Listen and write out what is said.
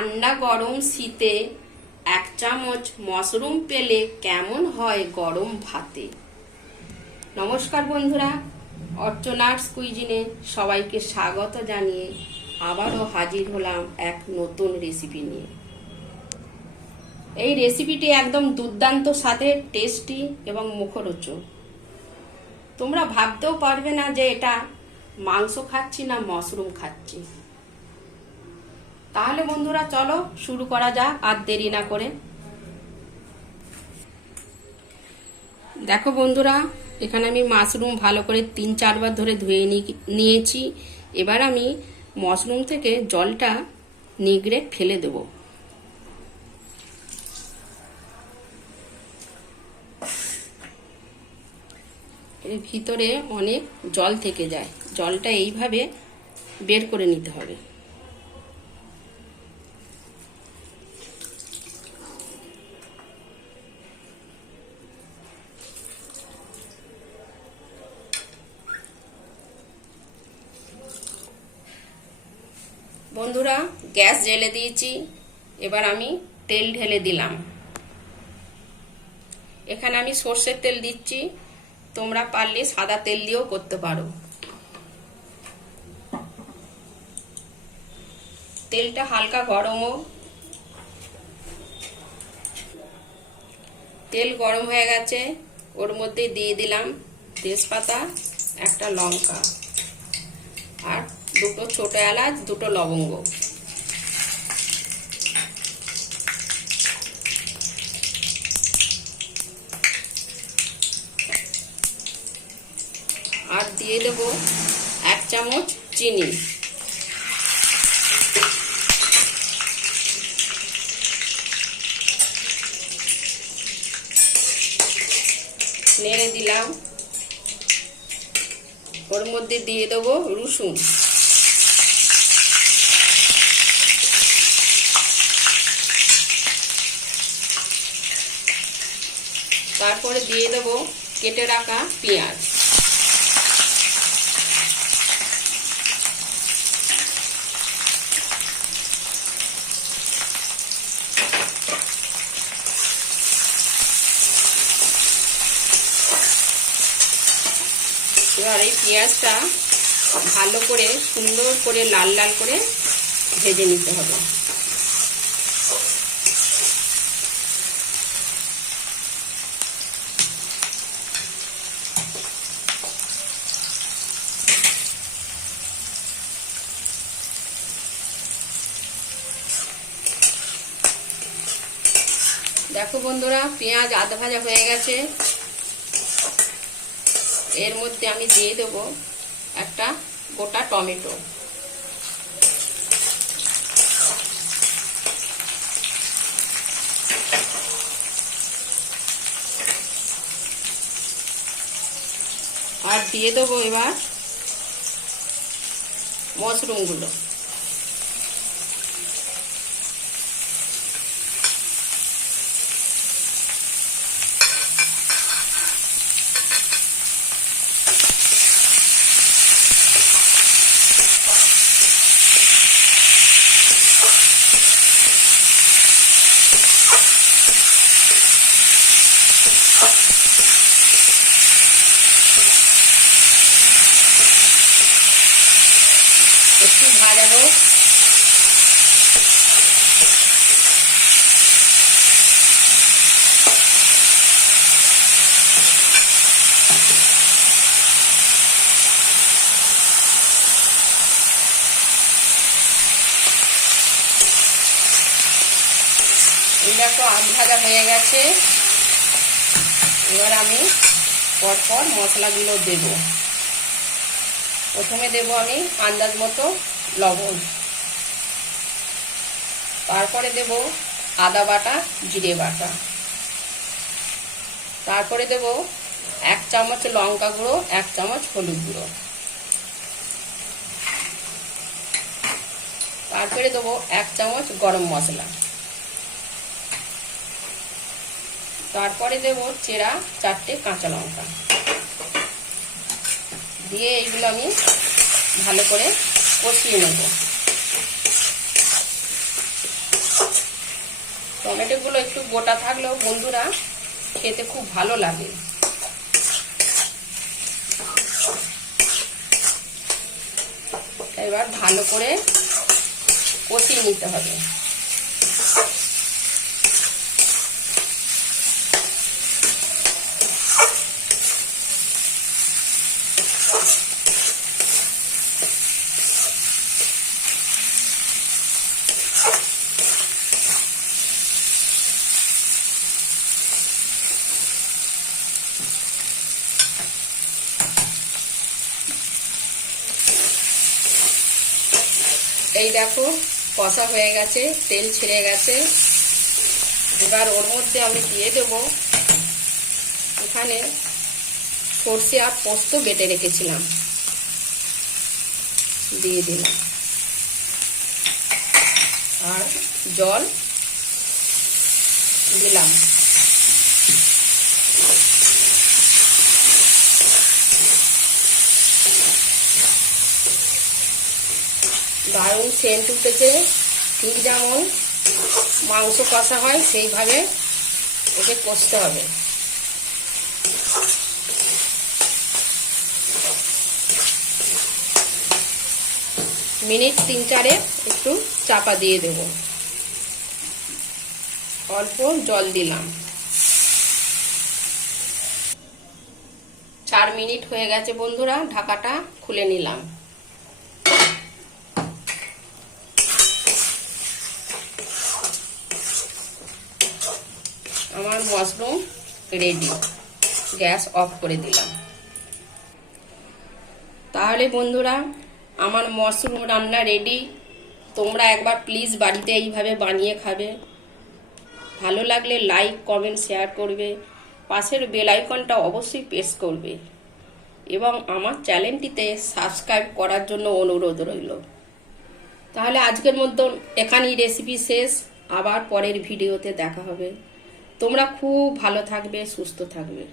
ঠান্ডা গরম শীতে 1 চামচ মাশরুম পেলে কেমন হয় গরম ভাতে। নমস্কার বন্ধুরা, অর্চনার্স কুইজিনে সবাইকে স্বাগত জানিয়ে আবারও হাজির হলাম এক নতুন রেসিপি নিয়ে। এই রেসিপিটি একদম দুর্দান্ত স্বাদের, টেস্টি এবং মুখরোচক। তোমরা ভাবতেও পারবে না যে এটা মাংস খাচ্ছি না মাশরুম খাচ্ছি। তাহলে বন্ধুরা চলো শুরু করা যাক আর দেরি না করে। দেখো বন্ধুরা, এখানে আমি মাশরুম ভালো করে 3-4 বার ধরে ধুয়ে নিয়েছি। এবার আমি মাশরুম থেকে জলটা নিগড়ে ফেলে দেব। এর ভিতরে অনেক জল থেকে যায়, জলটা এইভাবে বের করে নিতে হবে। বন্ধুরা, গ্যাস জ্বেলে দিয়েছি। এবার আমি তেল ঢেলে দিলাম। এখানে আমি সর্ষের তেল দিচ্ছি, তোমরা পারলে সাদা তেল দিয়েও করতে পারো। তেলটা হালকা গরম হোক। তেল গরম হয়ে গেছে, ওর মধ্যে দিয়ে দিলাম তেজপাতা, একটা লঙ্কা আর 2টো ছোট এলাচ, 2টো লবঙ্গ। আর দিয়ে দেব 1 চামচ চিনি। নেড়ে দিলাম। ওর মধ্যে দিয়ে দেব রসুন। তারপরে দিয়ে দেব কেটে রাখা পেঁয়াজ। এবার এই পেঁয়াজটা ভালো করে সুন্দর করে লাল লাল করে ভেজে নিতে হবে। দেখো বন্ধুরা, পেঁয়াজ আধা ভাজা হয়ে গেছে। এর মধ্যে আমি দিয়ে দেব একটা গোটা টমেটো। আর দিয়ে দেবো এবার মাশরুমগুলো। একটু ভাজা হোক। এটা তো আধ ভাজা হয়ে গেছে। এবার আমি পরপর মশলাগুলো দেব। প্রথমে দেব আমি আন্দাজ মতো লবণ, তারপরে দেব আদা বাটা, জিরে বাটা, তারপরে দেব 1 চামচ লঙ্কা গুঁড়ো, 1 চামচ হলুদ গুঁড়ো, তারপরে দেব 1 চামচ গরম মশলা, তারপরে দেব চেরা 4টে কাঁচা লঙ্কা দিয়ে এইগুলো আমি ভালো করে কষিয়ে নেব। টমেটোগুলো একটু গোটা থাকলেও বন্ধুরা খেতে খুব ভালো লাগে। এবার ভালো করে কষিয়ে নিতে হবে। এই দেখো কষা হয়ে গেছে, তেল ছেড়ে গেছে। এবার ওর মধ্যে আমি দিয়ে দেব এখানে সর্ষে আর পোস্ত বেটে রেখেছিলাম, দিয়ে দিলাম। আর জল দিলাম। দারুণ সেন্ট উঠেছে, ঠিক যেমন মাংস কষা হয় সেইভাবে ওকে কষতে হবে। মিনিট 3-4 একটু চাপা দিয়ে দেব। অল্প জল দিলাম। 4 মিনিট হয়ে গেছে বন্ধুরা, ঢাকাটা খুলে নিলাম। আমার মাশরুম রেডি, গ্যাস অফ করে দিলাম। তাহলে বন্ধুরা আমার মাশরুম রান্না রেডি। তোমরা একবার প্লিজ বাড়িতে এইভাবে বানিয়ে খাবে। ভালো লাগলে লাইক, কমেন্ট, শেয়ার করবে। পাশের বেল আইকনটা অবশ্যই প্রেস করবে এবং আমার চ্যানেলটিতে সাবস্ক্রাইব করার জন্য অনুরোধ রইল। তাহলে আজকের মতন এখানেই রেসিপি শেষ। আবার পরের ভিডিওতে দেখা হবে। তোমরা খুব ভালো থাকবে, সুস্থ থাকবে।